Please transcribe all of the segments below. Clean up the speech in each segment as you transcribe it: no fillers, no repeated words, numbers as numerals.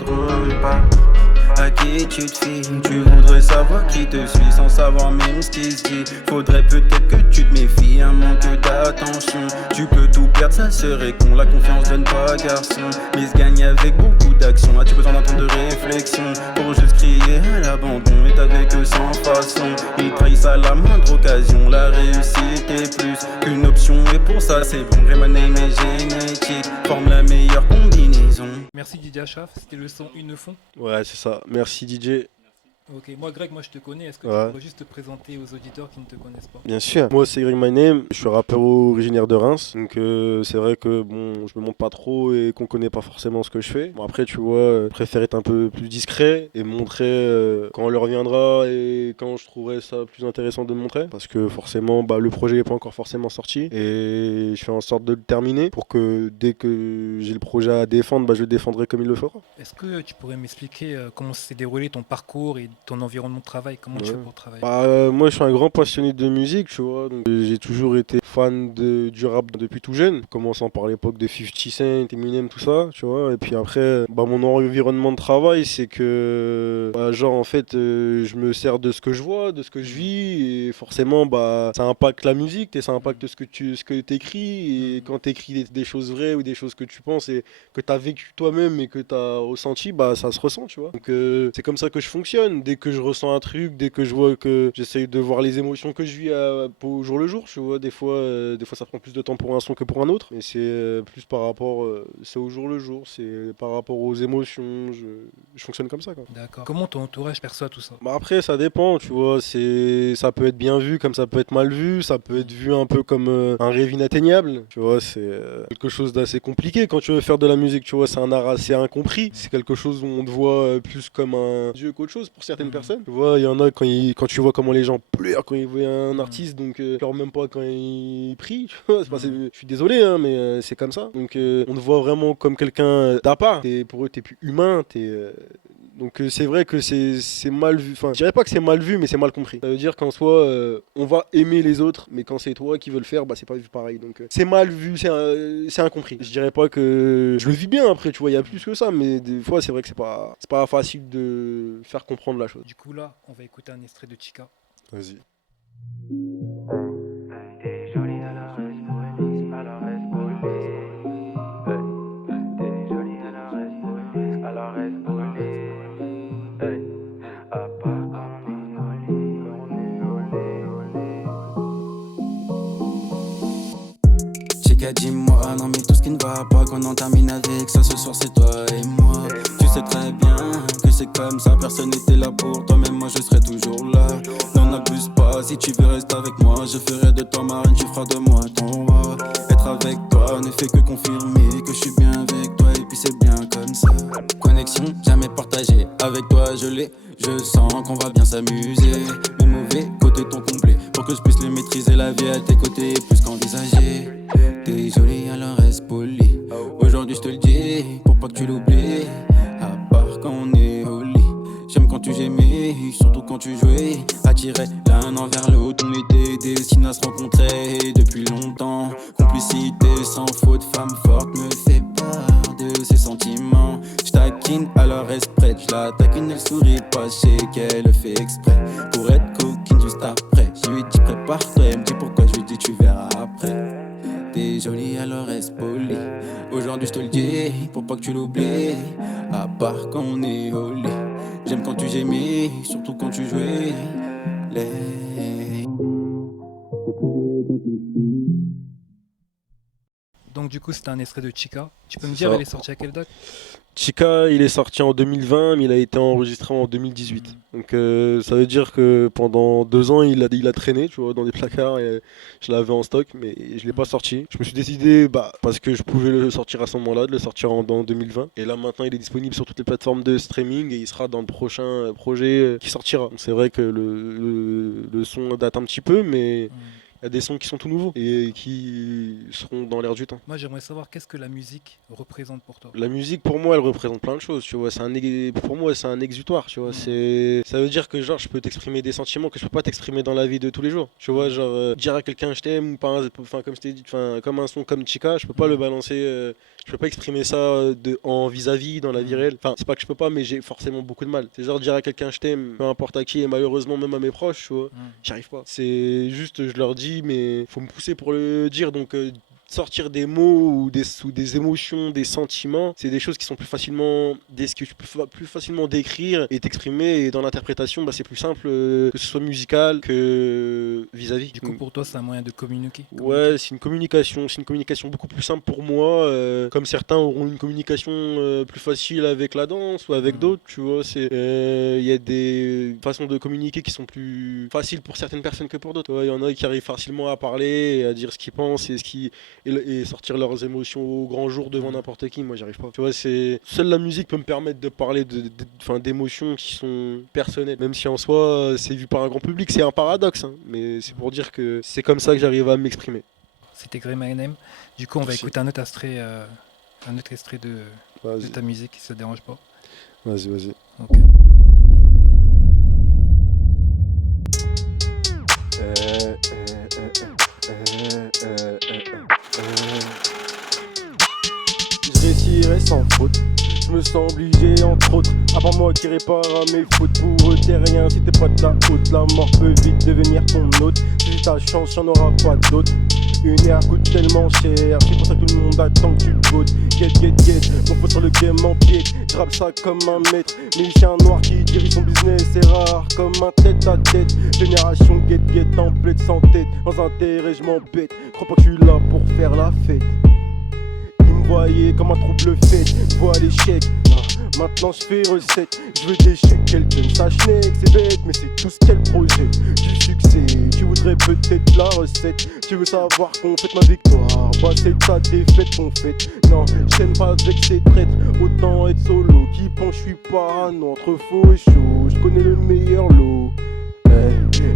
t'aideront pas. À qui tu te fies? Tu voudrais savoir qui te suit sans savoir même ce qui se dit. Faudrait peut-être que tu te méfies, un manque d'attention. Tu peux tout perdre, ça serait con. La confiance donne pas garçon, mais se gagne avec beaucoup d'action. As-tu besoin d'un temps de réflexion pour juste crier à l'abandon? Et avec eux sans façon, ils trahissent à la moindre occasion. La réussite est plus qu'une option et pour ça c'est bon. Grey, my name est génétique, forme la meilleure combinaison. Merci Didier Achaf, c'était le son Une Fond. Ouais, c'est ça. Merci DJ. Ok, moi Greg, moi je te connais, est-ce que Ouais. tu pourrais juste te présenter aux auditeurs qui ne te connaissent pas? Bien sûr. Moi, c'est Greg My Name. Je suis rappeur originaire de Reims. Donc, c'est vrai que bon, je me montre pas trop et qu'on connaît pas forcément ce que je fais. Bon, après, tu vois, je préfère être un peu plus discret et montrer quand l'heure viendra et quand je trouverai ça plus intéressant de me montrer. Parce que forcément, bah, le projet n'est pas encore forcément sorti et je fais en sorte de le terminer pour que dès que j'ai le projet à défendre, bah, je le défendrai comme il le fera. Est-ce que tu pourrais m'expliquer comment s'est déroulé ton parcours et ton environnement de travail? Comment tu fais pour travailler? Bah, moi, je suis un grand passionné de musique, tu vois. Donc, j'ai toujours été fan du rap depuis tout jeune, commençant par l'époque de 50 Cent, Eminem, tout ça, tu vois. Et puis après, bah, mon environnement de travail, c'est que, bah, genre, en fait, je me sers de ce que je vois, de ce que je vis, et forcément, bah, ça impacte la musique, et ça impacte ce que t'écris, et quand t'écris des choses vraies ou des choses que tu penses et que t'as vécu toi-même et que t'as ressenti, bah, ça se ressent, tu vois. Donc, c'est comme ça que je fonctionne. Dès que je ressens un truc, dès que je vois que j'essaye de voir les émotions que je vis au jour le jour, tu vois, des fois ça prend plus de temps pour un son que pour un autre, mais c'est plus par rapport, c'est au jour le jour, c'est par rapport aux émotions, je fonctionne comme ça, quoi. D'accord. Comment ton entourage perçoit tout ça? Bah après, ça dépend, tu vois, ça peut être bien vu comme ça peut être mal vu, ça peut être vu un peu comme un rêve inatteignable, tu vois, c'est quelque chose d'assez compliqué quand tu veux faire de la musique, tu vois, c'est un art assez incompris, c'est quelque chose où on te voit plus comme un dieu qu'autre chose pour certaines personnes, tu vois, il y en a quand tu vois comment les gens pleurent quand ils voient un artiste, donc ils pleurent même pas quand ils prient, tu vois, je suis désolé, hein, mais c'est comme ça, donc on te voit vraiment comme quelqu'un d'à part, pour eux t'es plus humain, donc c'est vrai que c'est mal vu, enfin je dirais pas que c'est mal vu mais c'est mal compris. Ça veut dire qu'en soi on va aimer les autres mais quand c'est toi qui veux le faire bah c'est pas vu pareil. Donc c'est mal vu, c'est incompris. Je dirais pas que je le vis bien après, tu vois, il y a plus que ça mais des fois c'est vrai que c'est pas facile de faire comprendre la chose. Du coup là, on va écouter un extrait de Chica. Vas-y. T'es jolie alors reste police, alors reste police. T'es jolie alors reste police, alors reste police. À part quand on est olé. Chica, dis-moi, non mais tout ce qui ne va pas, qu'on en termine avec ça ce soir c'est toi et moi. Tu sais très bien que c'est comme ça, personne n'était là pour toi, mais moi je serai toujours là. N'en abuse pas, si tu veux rester avec moi, je ferai de toi ma reine, tu feras de moi ton roi. Être avec toi ne fait que confirmer que je suis bien avec toi et puis c'est bien comme ça. Connexion jamais partagée, avec toi je sens qu'on va bien s'amuser. Mes mauvais côtés t'ont comblé, pour que je puisse les maîtriser, la vie à tes côtés est plus qu'envisagée. T'es jolie alors reste poli, aujourd'hui je te le dis, pour pas que tu l'oublies. À part quand on est au lit, j'aime quand tu gémais, surtout quand tu jouais. Attirais l'un envers l'autre, on était destinés à se rencontrer depuis longtemps. Complicité sans faute, femme forte me fait part de ses sentiments. J'taquine alors reste prête, j'la taquine, elle sourit pas, je sais qu'elle le fait exprès pour être coquine juste après. Je lui dis prépare-toi, elle me dit pourquoi, je lui dis tu verras après. T'es jolie alors reste poli, aujourd'hui je te le dis, pour pas que tu l'oublies. À part quand on est au lit, j'aime quand tu gémis, surtout quand tu jouais les... Donc du coup, c'était un extrait de Chica. Tu peux me C'est dire, ça. elle est sortie à quelle date? Chica, il est sorti en 2020, mais il a été enregistré en 2018. Donc ça veut dire que pendant 2 ans, il a traîné, tu vois, dans des placards et je l'avais en stock, mais je l'ai pas sorti. Je me suis décidé, bah, parce que je pouvais le sortir à ce moment-là, de le sortir dans 2020. Et là maintenant, il est disponible sur toutes les plateformes de streaming et il sera dans le prochain projet qui sortira. Donc, c'est vrai que le son date un petit peu, mais Il y a des sons qui sont tout nouveaux et qui seront dans l'air du temps. Moi, j'aimerais savoir qu'est-ce que la musique représente pour toi. La musique, pour moi, elle représente plein de choses, tu vois. Pour moi, c'est un exutoire, tu vois. Ça veut dire que, genre, je peux t'exprimer des sentiments que je peux pas t'exprimer dans la vie de tous les jours. Tu vois, genre, dire à quelqu'un je t'aime, ou pas, enfin, comme je t'ai dit, comme un son comme Chica, je peux pas le balancer, je peux pas exprimer ça en vis-à-vis dans la vie réelle. Enfin, c'est pas que je peux pas, mais j'ai forcément beaucoup de mal. C'est genre dire à quelqu'un je t'aime, peu importe à qui, et malheureusement, même à mes proches, tu vois, j'y arrive pas. C'est juste, je leur dis, mais faut me pousser pour le dire, donc. Sortir des mots ou des émotions, des sentiments, c'est des choses qui sont plus facilement décrire et t'exprimer, et dans l'interprétation c'est plus simple, que ce soit musical que vis-à-vis. Du coup, pour toi, c'est un moyen de communiquer. Ouais, c'est une communication beaucoup plus simple pour moi, comme certains auront une communication plus facile avec la danse ou avec d'autres, tu vois, il y a des façons de communiquer qui sont plus faciles pour certaines personnes que pour d'autres. Il y en a qui arrivent facilement à parler et à dire ce qu'ils pensent et sortir leurs émotions au grand jour devant n'importe qui. Moi, j'y arrive pas. Tu vois, seule la musique peut me permettre de parler d'émotions qui sont personnelles, même si en soi c'est vu par un grand public. C'est un paradoxe, hein, mais c'est pour dire que c'est comme ça que j'arrive à m'exprimer. C'était Graham NM. Du coup, on va écouter un autre extrait de ta musique, si ça te dérange pas. Vas-y. Ok. Je réussirai sans faute. Je me sens obligé entre autres. À part moi qui répare à mes fautes. Pour eux t'es rien si t'es pas de la haute. La mort peut vite devenir ton hôte. Si t'as chance y'en aura pas d'autres. Une air coûte tellement cher. C'est pour ça que tout le monde attend que tu te votes. Get. Mon pote sur le game en pied. Je rappe ça comme un maître. Milicien noir qui dirige son business. C'est rare comme un tête à tête. Génération get en plaide sans tête. Dans intérêt je m'embête. Crois pas que je suis là pour faire la fête. Voyez comme un trouble fait, je vois l'échec. Maintenant je fais recette, je veux des chèques. Quelqu'un sache que c'est bête, mais c'est tout ce qu'elle projette. Du succès, tu voudrais peut-être la recette. Tu veux savoir qu'on fête ma victoire, bah c'est ta défaite qu'on fête. Non, j'aime pas avec ces traîtres, autant être solo. Qui pense je suis parano entre faux et chaud. Je connais le meilleur lot.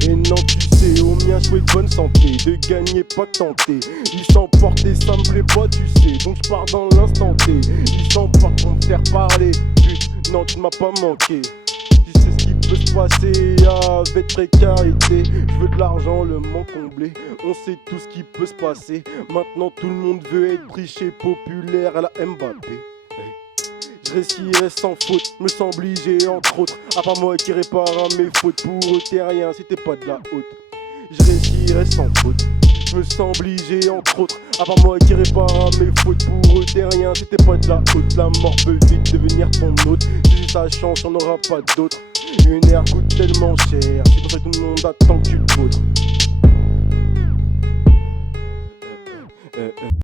Et non tu sais, au mien je souhaite bonne santé. De gagner pas que tenter. Ils s'emportent et ça me plaît pas tu sais. Donc je pars dans l'instant T. Ils s'emportent pour me faire parler. But, non tu ne m'as pas manqué. Tu sais ce qui peut se passer avec précarité. Je veux de l'argent, le manque comblé. On sait tout ce qui peut se passer. Maintenant tout le monde veut être riche et populaire à la Mbappé. Je réussirai sans faute, me sens obligé entre autres. À part moi qui répare à mes fautes. Pour eux t'es rien si t'es pas de la haute. Je réussirai sans faute, je me sens obligé entre autres. À part moi qui répare à mes fautes. Pour eux t'es rien si t'es pas de la haute. La mort peut vite devenir ton hôte. Si ta chance y'en aura pas d'autres. Une air coûte tellement cher. C'est pour ça que tout le monde attend que tu te vôtres.